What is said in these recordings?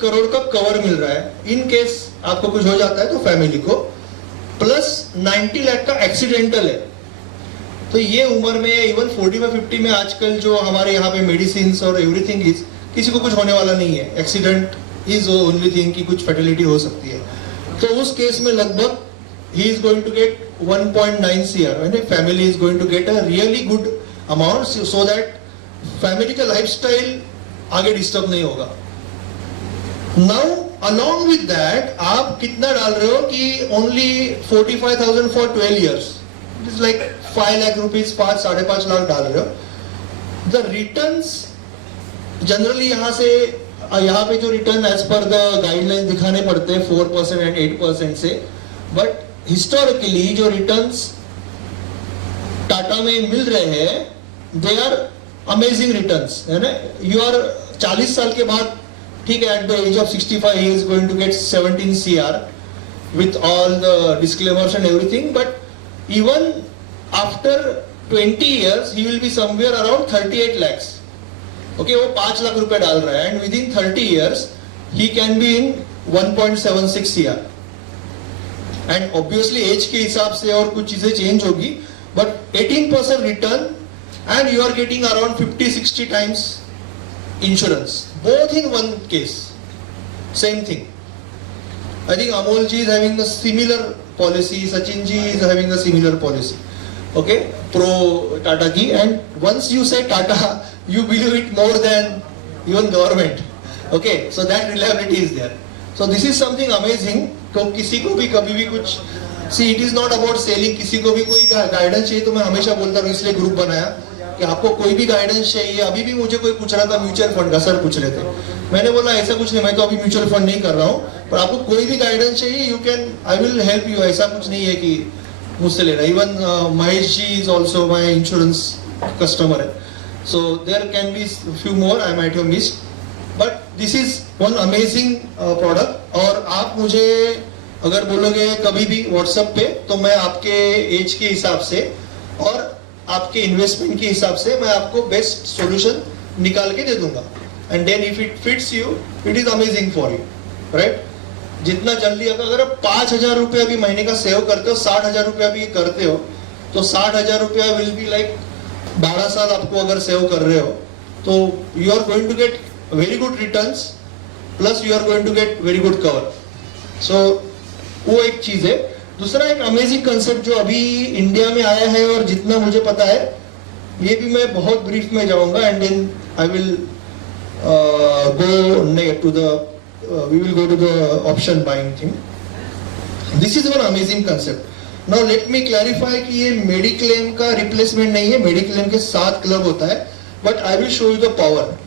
1 करोड़ का कवर मिल रहा है इन केस आपको कुछ हो जाता है तो फैमिली को, प्लस 90 लाख का एक्सीडेंटल है। तो ये उम्र में इवन 45-50 में आजकल जो हमारे यहाँ पे मेडिसिन और एवरीथिंग इज, किसी को कुछ होने वाला नहीं है, एक्सीडेंट इज ओनली थिंग कि कुछ फैटिलिटी हो सकती है। तो उस केस में लगभग ही is going to get 1.9 CR and family is going to get a really good amount so that family का लाइफस्टाइल आगे डिस्टर्ब नहीं होगा। नाउ along with that आप कितना डाल रहे हो कि only 45,000 for 12 years, it is like 5 lakh rupees, 5-5.5 lakh डाल रहे हो। The returns जनरली यहाँ पे जो return as per the guideline दिखाने पड़ते हैं 4% एंड 8% से, बट हिस्टोरिकली जो रिटर्न्स टाटा में मिल रहे हैं दे आर अमेजिंग रिटर्न्स, है ना। यू आर 40 साल के बाद, ठीक है, at the age of 65 he is going to get 17 CR with all the disclaimers and everything, but even after 20 years he will be somewhere around 38 lakhs. Okay, वो 5 लाख रुपए डाल रहा है and within 30 years he can be in 1.76 CR. And obviously as के हिसाब से और कुछ चीजें चेंज होगी, but 18% return and you are getting around 50-60 times insurance, both in one case, same thing. I think Amol ji is having a similar policy, Sachin ji is having a similar policy, okay, pro Tata ki, and once you say Tata you believe it more than even government, okay, so that reliability is there. So this is something amazing. तो किसी को भी कभी भी कुछ, see it is not about selling, किसी को भी कोई गाइडेंस चाहिए तो मैं हमेशा बोलता हूँ, इसलिए ग्रुप बनाया कि आपको कोई भी गाइडेंस चाहिए। अभी भी मुझे कोई पूछ रहा था म्यूचुअल फंड का, सर पूछ रहे थे, मैंने बोला ऐसा कुछ नहीं, मैं तो अभी म्यूचुअल फंड नहीं कर रहा हूँ, पर आपको कोई भी गाइडेंस चाहिए you can, I will help you. ऐसा कुछ नहीं है कि मुझसे लेना। Even Mahesh ji is also my insurance customer है, so there can be few more I might have missed, but this is one amazing product. और आप मुझे अगर बोलोगे कभी भी व्हाट्सएप पे, तो मैं आपके एज के हिसाब से और आपके इन्वेस्टमेंट के हिसाब से मैं आपको बेस्ट सॉल्यूशन निकाल के दे दूंगा। And then if it fits you it is amazing for you, right. जितना जल्दी अगर आप 5,000 रुपया भी महीने का सेव करते हो, 60,000 रुपया भी करते हो, तो 60,000 रुपया विल बी लाइक 12 साल आपको अगर सेव कर रहे हो, तो you are going to get very good returns plus you are going to get very good cover. So वो एक चीज है। दूसरा एक अमेजिंग कंसेप्ट जो अभी इंडिया में आया है और जितना मुझे पता है, ये भी मैं बहुत ब्रीफ में जाऊंगा and then I will go to the we will go to the option buying thing. This is one amazing concept. Now let me clarify कि ये मेडिक्लेम का रिप्लेसमेंट नहीं है, मेडिक्लेम के साथ क्लब होता है, but I will show you the power.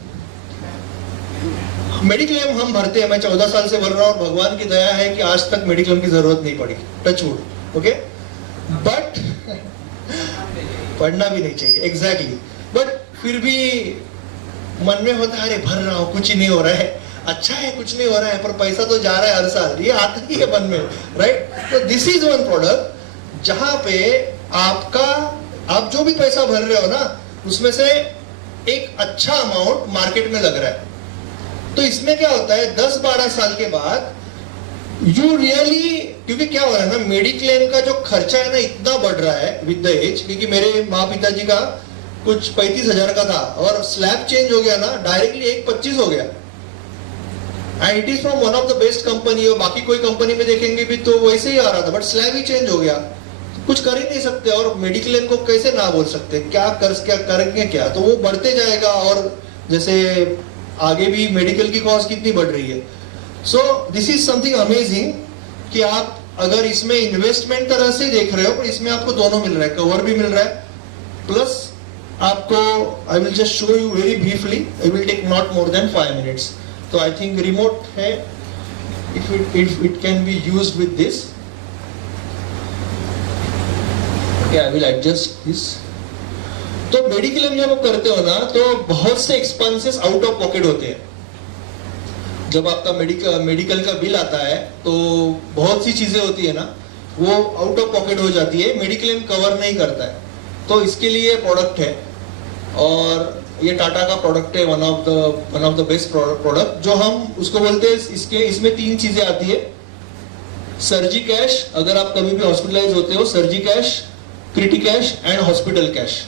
Mediclaim हम भरते हैं, मैं 14 साल से भर रहा हूँ, भगवान की दया है कि आज तक मेडिक्लेम की जरूरत नहीं पड़ी, टच वुड, ओके। बट पढ़ना भी नहीं चाहिए, एग्जैक्टली, बट फिर भी मन में होता है अरे भर रहा हूँ, कुछ ही नहीं हो रहा है, अच्छा है कुछ नहीं हो रहा है, पर पैसा तो जा रहा है हर साल, ये आता ही है मन में, राइट। तो दिस इज वन प्रोडक्ट जहां पे आप जो भी पैसा भर रहे हो ना, उसमें से एक अच्छा अमाउंट मार्केट में लग रहा है। तो इसमें क्या होता है 10-12 साल के बाद यू रियली, क्योंकि क्या हो रहा है ना, मेडिक्लेम का जो खर्चा है ना इतना बढ़ रहा है विद द एज, क्योंकि मेरे माँ पिताजी का कुछ 35,000 का था और स्लैब चेंज हो गया ना, डायरेक्टली 1.25 हो गया, and it is from one of the best company. और बाकी कोई कंपनी में देखेंगे भी तो वैसे ही आ रहा था, बट स्लैब ही चेंज हो गया, कुछ कर ही नहीं सकते। और मेडिक्लेम को कैसे ना बोल सकते, क्या करेंगे क्या, तो वो बढ़ते जाएगा। और जैसे आगे भी मेडिकल की कॉस्ट कितनी बढ़ रही है। So this is something amazing कि आप अगर इसमें इन्वेस्टमेंट तरह से देख रहे हो, पर इसमें आपको दोनों मिल रहा है, कवर भी मिल रहा है, प्लस आपको, I will just show you very briefly, I will take not more than 5 minutes. तो आई थिंक रिमोट है, if it can be used with this, I will adjust this. तो मेडिक्लेम जब आप करते हो ना, तो बहुत से एक्सपेंसेस आउट ऑफ पॉकेट होते हैं। जब आपका मेडिकल का बिल आता है तो बहुत सी चीजें होती है ना, वो आउट ऑफ पॉकेट हो जाती है, मेडिक्लेम कवर नहीं करता है। तो इसके लिए प्रोडक्ट है। और ये टाटा का प्रोडक्ट है, one of the best product, जो हम उसको बोलते हैं। इसमें 3 चीजें आती है। सर्जी कैश, अगर आप कभी भी हॉस्पिटलाइज होते हो, surgi cash, criti cash and hospital cash.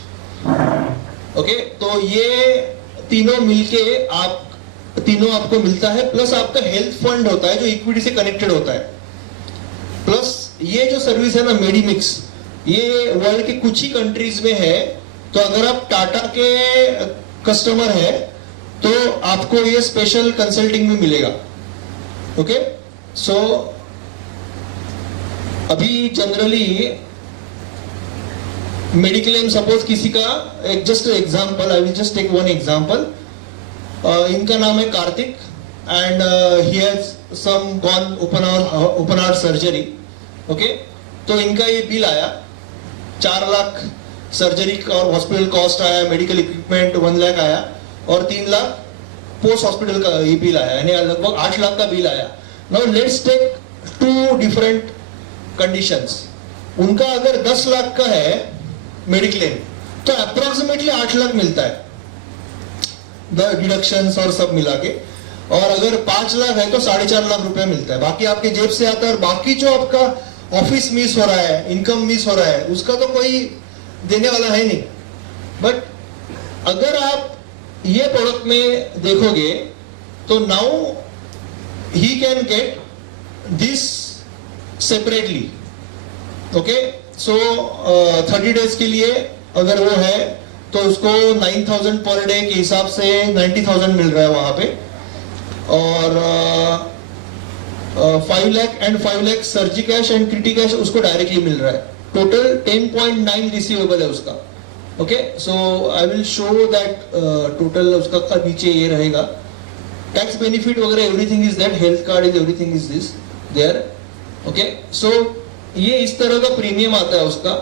Okay, तो ये तीनों मिलके तीनों आपको मिलता है, प्लस आपका हेल्थ फंड होता है जो इक्विटी से कनेक्टेड होता है। प्लस ये जो सर्विस है ना मेडिमिक्स, ये वर्ल्ड के कुछ ही कंट्रीज में है। तो अगर आप टाटा के कस्टमर है तो आपको ये स्पेशल कंसल्टिंग में मिलेगा। ओके, सो अभी जनरली मेडिक्लेम, सपोज किसी का, एक just example, I will just take one example. इनका नाम है Kartik and he has some gone open heart surgery. Okay, तो इनका ये बिल आया 4 लाख सर्जरी का और हॉस्पिटल कॉस्ट आया, मेडिकल इक्विपमेंट 1 लाख आया और 3 लाख पोस्ट हॉस्पिटल का ये बिल आया, यानी लगभग 8 लाख का बिल आया। Now let's take 2 different conditions. उनका अगर 10 लाख का है मेडिक्लेम तो अप्रोक्सीमेटली 8 लाख मिलता है, डिडक्शंस और सब मिला के। और अगर 5 लाख है तो 4.5 लाख रुपया मिलता है, बाकी आपके जेब से आता है। और बाकी जो आपका ऑफिस मिस हो रहा है, इनकम मिस हो रहा है, उसका तो कोई देने वाला है नहीं। बट अगर आप ये प्रोडक्ट में देखोगे तो now he can get this separately. Okay, so 30 days के लिए अगर वो है तो उसको 9,000 पर डे के हिसाब से 90,000 मिल रहा है वहां पे। और 5 lakh and 5 lakh surgi cash and criti cash उसको डायरेक्टली मिल रहा है। टोटल 10.9 रिसीवेबल है उसका। Okay, so I will show that total उसका नीचे ये रहेगा। टैक्स बेनिफिट वगैरह everything is that, health card is everything is this there. Okay, so ये इस तरह का प्रीमियम आता है उसका।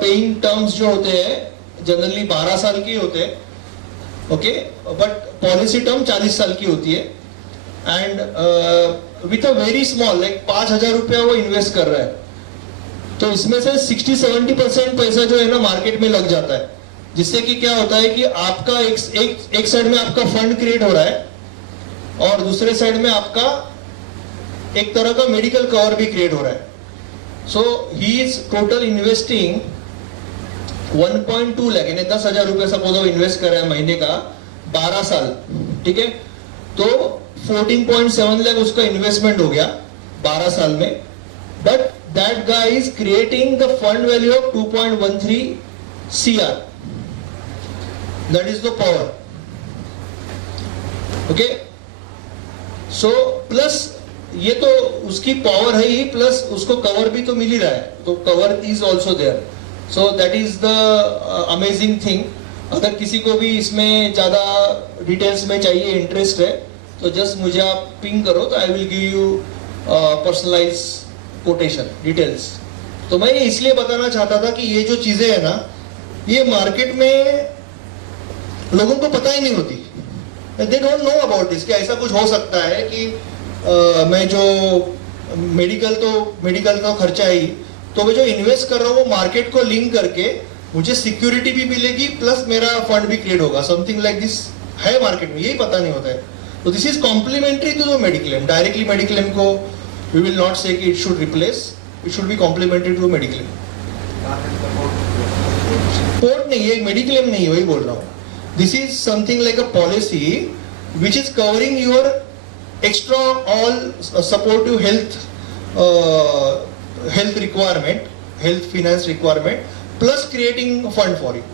पेइंग टर्म्स जो होते हैं जनरली 12 साल की होते हैं। ओके, बट पॉलिसी टर्म 40 साल की होती है। And with a very small, like 5,000 रुपया वो इन्वेस्ट कर रहा है, तो इसमें से 60-70% पैसा जो है ना मार्केट में लग जाता है। जिससे कि क्या होता है कि आपका एक साइड में आपका फंड क्रिएट हो रहा है और दूसरे साइड में आपका एक तरह का मेडिकल कवर भी क्रिएट हो रहा है। So he is total investing 1.2 lakh, यानी 10,000 रुपए सपोज वो इन्वेस्ट कर रहा है महीने का 12 साल। ठीक है, तो 14.7 लाख उसका इन्वेस्टमेंट हो गया 12 साल में। But that guy is creating the fund value of 2.13 CR। That is the power. Okay, so plus ये तो उसकी पावर है ही, प्लस उसको कवर भी तो मिल ही रहा है, तो cover is also there. So that is the amazing thing. अगर किसी को भी इसमें ज्यादा डिटेल्स में चाहिए, इंटरेस्ट है, तो जस्ट मुझे आप पिंग करो, तो I will give you personalised quotation details. तो मैं ये इसलिए बताना चाहता था कि ये जो चीजें है ना, ये मार्केट में लोगों को पता ही नहीं होती। They don't know about this, कि ऐसा कुछ हो सकता है कि मैं जो मेडिकल का खर्चा ही, तो मैं जो इन्वेस्ट कर रहा हूँ वो मार्केट को लिंक करके मुझे सिक्योरिटी भी मिलेगी, प्लस मेरा फंड भी क्रिएट होगा, समथिंग लाइक दिस है मार्केट में, यही पता नहीं होता है। तो this is complementary to the mediclaim. Directly mediclaim को वी विल नॉट से कि it should replace, it should be complementary to mediclaim. Port नहीं है, मेडिक्लेम नहीं है, वही बोल रहा हूँ। This is something like a policy which is covering your extra all supportive health requirement, health finance requirement, plus creating fund for it,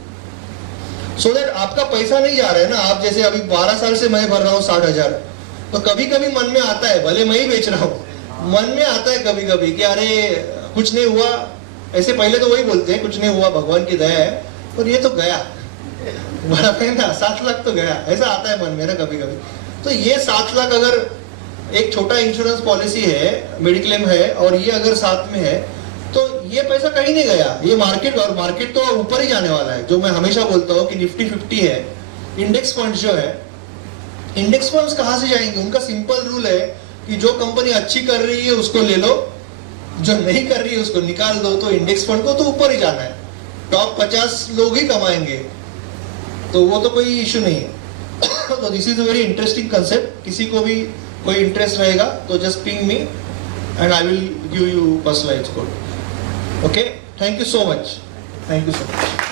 so that आपका पैसा नहीं जा रहा है ना। आप जैसे अभी 12 साल से मैं भर रहा हूँ 60,000, तो कभी कभी मन में आता है, भले मैं ही बेच रहा हूँ, मन में आता है कभी कभी कि अरे कुछ नहीं हुआ। ऐसे पहले तो वही बोलते हैं कुछ नहीं हुआ, भगवान की दया है, पर ये तो गया, बराबर है ना, 7 लाख तो गया, ऐसा आता है मन में ना कभी कभी। तो ये 7 लाख अगर एक छोटा इंश्योरेंस पॉलिसी है, मेडिक्लेम है, और ये अगर साथ में है, तो ये पैसा कहीं नहीं गया। ये मार्केट, और मार्केट तो ऊपर ही जाने वाला है। जो मैं हमेशा बोलता हूँ कि निफ्टी 50 है, इंडेक्स फंड्स जो है, इंडेक्स फंड्स कहाँ से जाएंगे? उनका सिंपल रूल है कि जो कंपनी अच्छी कर रही है उसको ले लो, जो नहीं कर रही है उसको निकाल दो। तो इंडेक्स फंड को तो ऊपर ही जाना है, टॉप 50 लोग ही कमाएंगे। तो वो तो कोई इशू नहीं है. तो this is a very interesting concept. किसी को भी कोई इंटरेस्ट रहेगा तो just ping me and I will give you personalised code. Okay, thank you so much. Thank you so much.